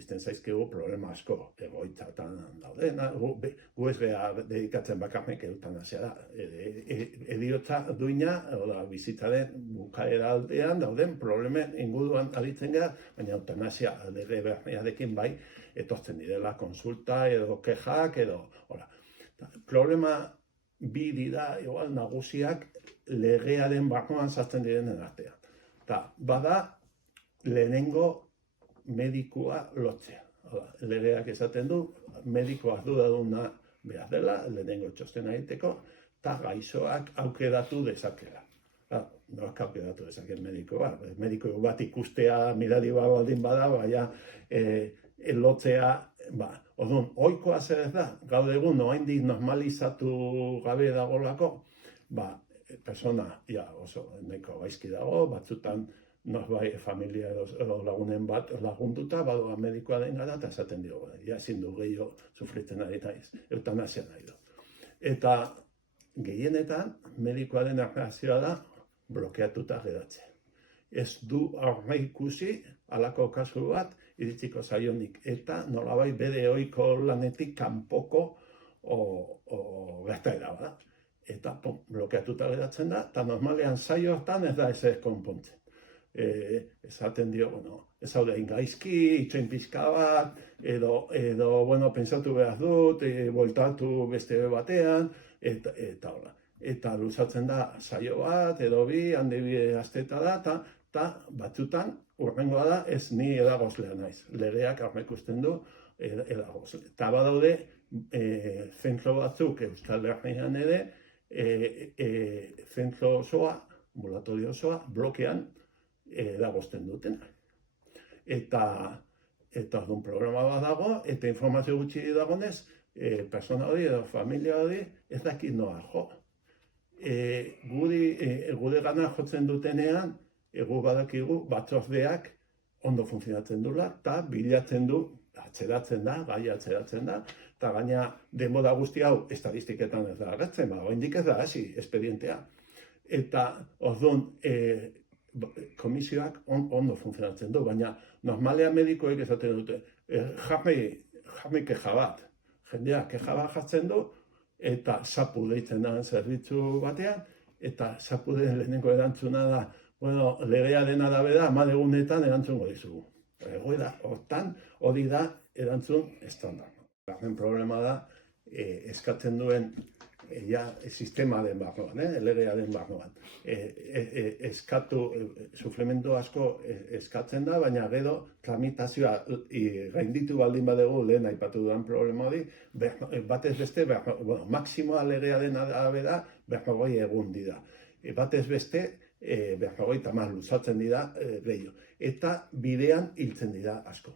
iristen zaizkigu problema asko egoitzatan daudena, gu ez geha dedikatzen bakarrik eutanasia da. Heriotza duina, bizitzaren bukaera aldean dauden problemen inguruan aritzen gara, baina eutanasia lege berriarekin bai, etortzen direla konsulta edo kexak edo, problema bi dira, igual nagusiak legearen barruan sartzen direnen artean. Eta bada lehenengo medikua lotzea. Legeak esaten du, mediko arduraduna behar dela, lehenengo txostena egiteko, eta gaixoak aukeratu dezakela. Noak aukeratu dezaken mediko bat. Mediko bat ikustea mirari baldin bada, baina lotzea, orduan, ohikoa zer ez da, gaur egun oraindik normalizatu gabe dagolako, persona oso nahiko gaizki dago, batzutan norbait familia edo lagunen bat lagunduta, badoa medikoa den gara, eta esaten dio, ezin du gehiago sufritzen ari naiz, eutanasia nahi du. Eta gehienetan, medikoaren erreakzioa da blokeatuta geratzea. Ez du aurreikusi halako kasu bat iritsiko zaionik, eta nolabait bere ohiko lanetik kanpoko gertaera bada. Eta blokeatuta geratzen da, eta normalean saio hortan ez da ez konpontzen. Esaten dio, ez hau da ingaizki, itxoin pixka bat, edo, pentsatu behar dut, bueltatu beste batean, eta hola. Eta luzatzen da saio bat, edo bi, handi bi asteta da, eta batzutan, urrengoa da, ez ni edagozlea naiz. Legeak aurreikusten du edagozle. Eta badaude, zentro batzuk Euskal Herrian ere, zentro osoa, ambulatorio osoa, blokean edagozten dutena. Eta orduan programa bat dago, eta informazio gutxi dagonez, persona hori edo familia hori ez dakit noa jo. Gure gana jotzen dutenean, egu badakigu batzordeak ondo funtzionatzen dula, eta bilatzen du, atzeratzen da, eta gaina denbora guzti hau estadistiketan ez da agertzen, oraindik ez da hasi espedientea. Eta orduan komisioak ondo funtzionatzen du, baina normalean medikoek esaten dute, jarri keja bat, jendea keja bat jartzen du, eta sapu deitzen da zerbitzu batean, eta sapu den lehenengo erantzuna da, legearen arabera 10 egunetan erantzungo dizugu. Egoera, hortan, hori da erantzun estandar. Garren problema da, eskatzen duen sistemaren barruan, legearen barruan. Suflementu asko eskatzen da, baina gero tramitazioa gainditu baldin badegu lehen aipatu dudan problema hori, batez beste, maksimoa legearen arabera 40 egun dira. Batez beste, 50 luzatzen dira gehiago. Eta bidean hiltzen dira asko.